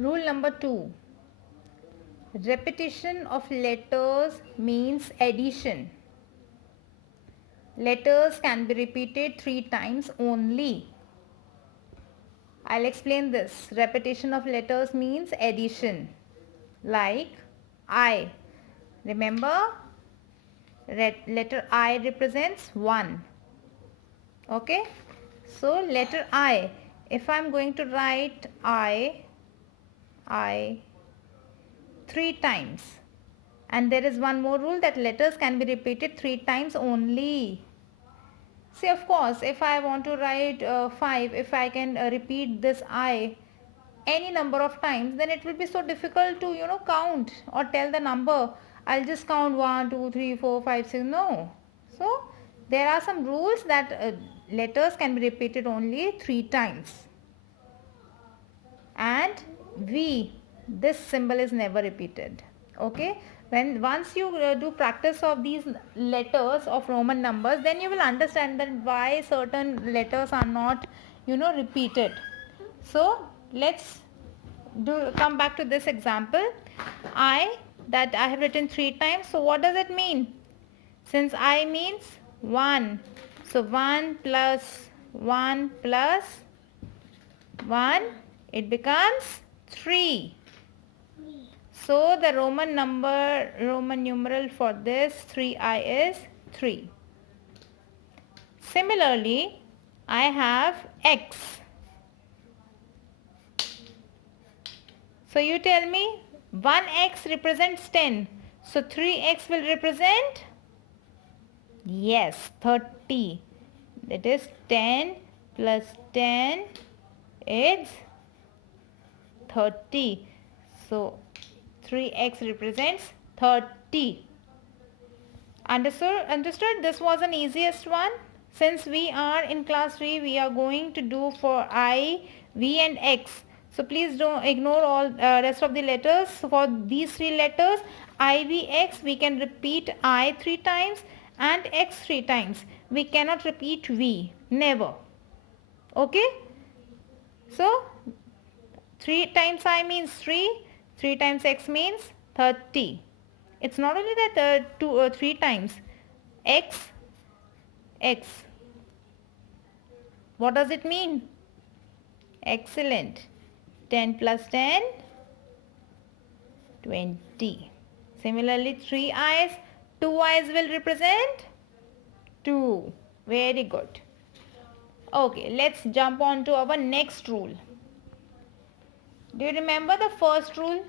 Rule number 2. Repetition of letters means addition. Letters can be repeated 3 times only. I'll explain this. Repetition of letters means addition. Like I. Remember, letter I represents 1. Okay. So letter I. If I'm going to write I 3 times. And there is one more rule that letters can be repeated 3 times only. See, of course, if I want to write 5, if I can repeat this I any number of times, then it will be so difficult to, count or tell the number. I'll just count 1, 2, 3, 4, 5, 6. No. So, there are some rules that letters can be repeated only 3 times. And V, this symbol is never repeated. Okay. Once you do practice of these letters of Roman numbers, then you will understand that why certain letters are not repeated. So let's come back to this example. I, that I have written 3 times. So what does it mean? Since I means 1, so 1 plus 1 plus 1, it becomes 3. So the Roman numeral for this 3i is 3. Similarly, I have x. So you tell me 1x represents 10. So 3x will represent, yes, 30. That is 10 plus 10 is 30. So 3x represents 30. Understood? This was an easiest one. Since we are in class 3, we are going to do for I, V and X. So please don't ignore all rest of the letters. So for these 3 letters, I, V, X, we can repeat I 3 times and X 3 times. We cannot repeat V. Never. Okay? So 3 times I means 3. 3 times x means 30. It's not only that 3 times. X. What does it mean? Excellent. 10 plus 10, 20. Similarly, 3 i's, 2 i's will represent 2. Very good. Okay, let's jump on to our next rule. Do you remember the first rule?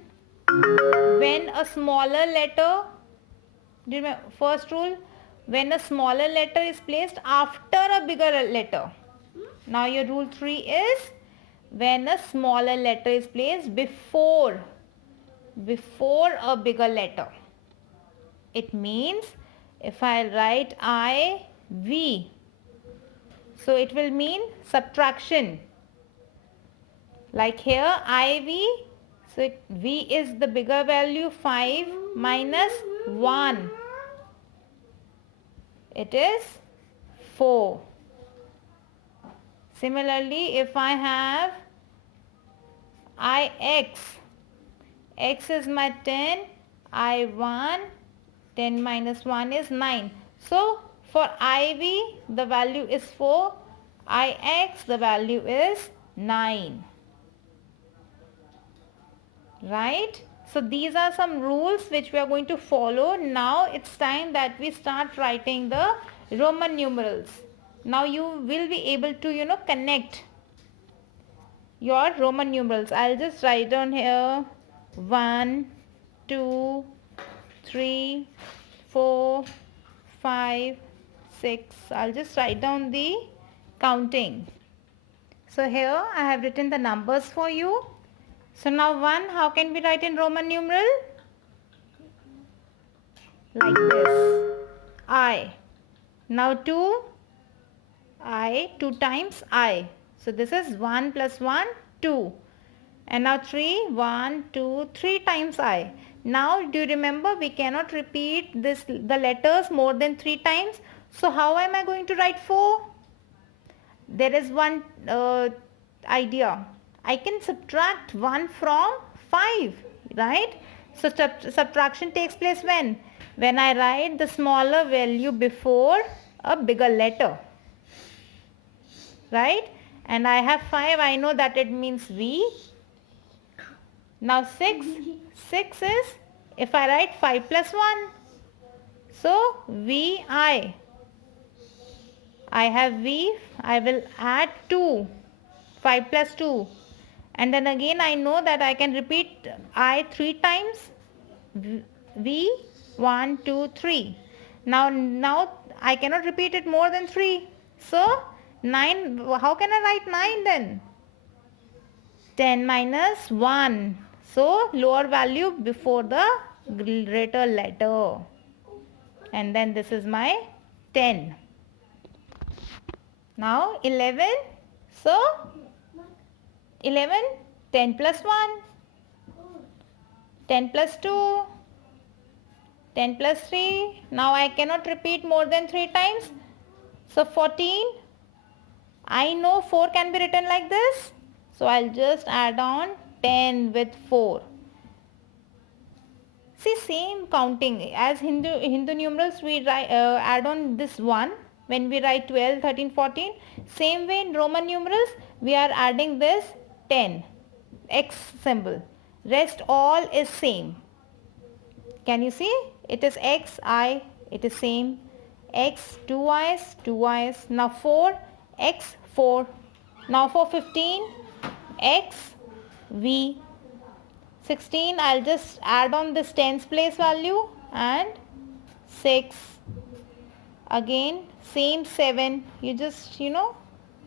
When a smaller letter, first rule, when a smaller letter is placed after a bigger letter. Now your rule 3 is when a smaller letter is placed before a bigger letter. It means if I write I, V, so it will mean subtraction. Like here IV, so V is the bigger value, 5 minus 1. It is 4. Similarly, if I have IX, X is my 10, I1, 10 minus 1 is 9. So for IV, the value is 4, IX, the value is 9. Right? So these are some rules which we are going to follow. Now it's time that we start writing the Roman numerals. Now you will be able to connect your Roman numerals. I'll just write down here 1, 2, 3, 4, 5, 6. I'll just write down the counting. So here I have written the numbers for you. So now 1, how can we write in Roman numeral? Like this. I. Now 2. I. 2 times I. So this is 1 plus 1, 2. And now 3. 1, 2, 3 times I. Now do you remember we cannot repeat the letters more than 3 times. So how am I going to write 4? There is one idea. I can subtract 1 from 5, right? So subtraction takes place when? When I write the smaller value before a bigger letter, right? And I have 5, I know that it means V. Now 6 is, if I write 5 plus 1, so VI. I have V, I will add 2, 5 plus 2. And then again I know that I can repeat I 3 times. V 1, 2, 3. Now I cannot repeat it more than 3. So 9, how can I write 9 then? 10 minus 1. So lower value before the greater letter. And then this is my 10. Now 11. So 11, 10 plus 1, 10 plus 2, 10 plus 3. Now I cannot repeat more than 3 times. So 14. I know 4 can be written like this. So I'll just add on 10 with 4. See, same counting as Hindu numerals, we add on this 1 when we write 12, 13, 14. Same way in Roman numerals, we are adding this 10, X symbol. Rest all is same. Can you see? It is X, I, it is same. X, 2 I's, 2 I's. Now 4, X, 4. Now for 15, X, V. 16, I'll just add on this tens place value and 6. Again, same 7. You just,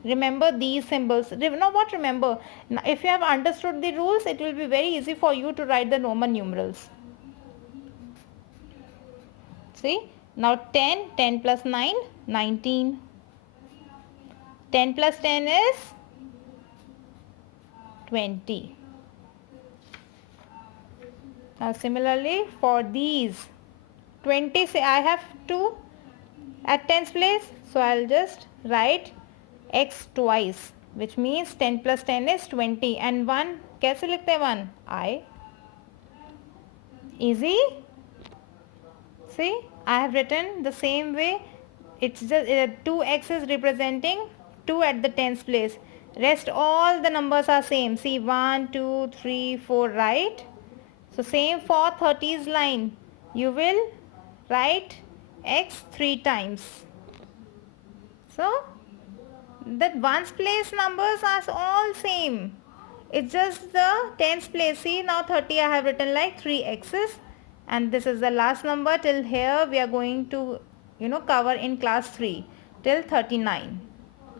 remember these symbols. Now what remember? Now, if you have understood the rules, it will be very easy for you to write the Roman numerals. See? Now 10, 10 plus 9, 19. 10 plus 10 is 20. Now similarly for these 20, say I have 2 at tens place, so I'll just write x twice, which means 10 plus 10 is 20. And 1 कैसे लिखते हैं 1? I. Easy? See, I have written the same way. It's just 2x is representing 2 at the tens place. Rest all the numbers are same. See, 1, 2, 3, 4, right? So same for 30's line. You will write x 3 times. So that ones place numbers are all same. It's just the tens place. See, now 30 I have written like 3 x's. And this is the last number. Till here we are going to cover in class 3 till 39.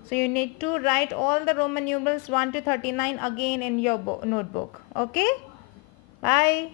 So you need to write all the Roman numerals 1 to 39 again in your notebook. Okay? Bye.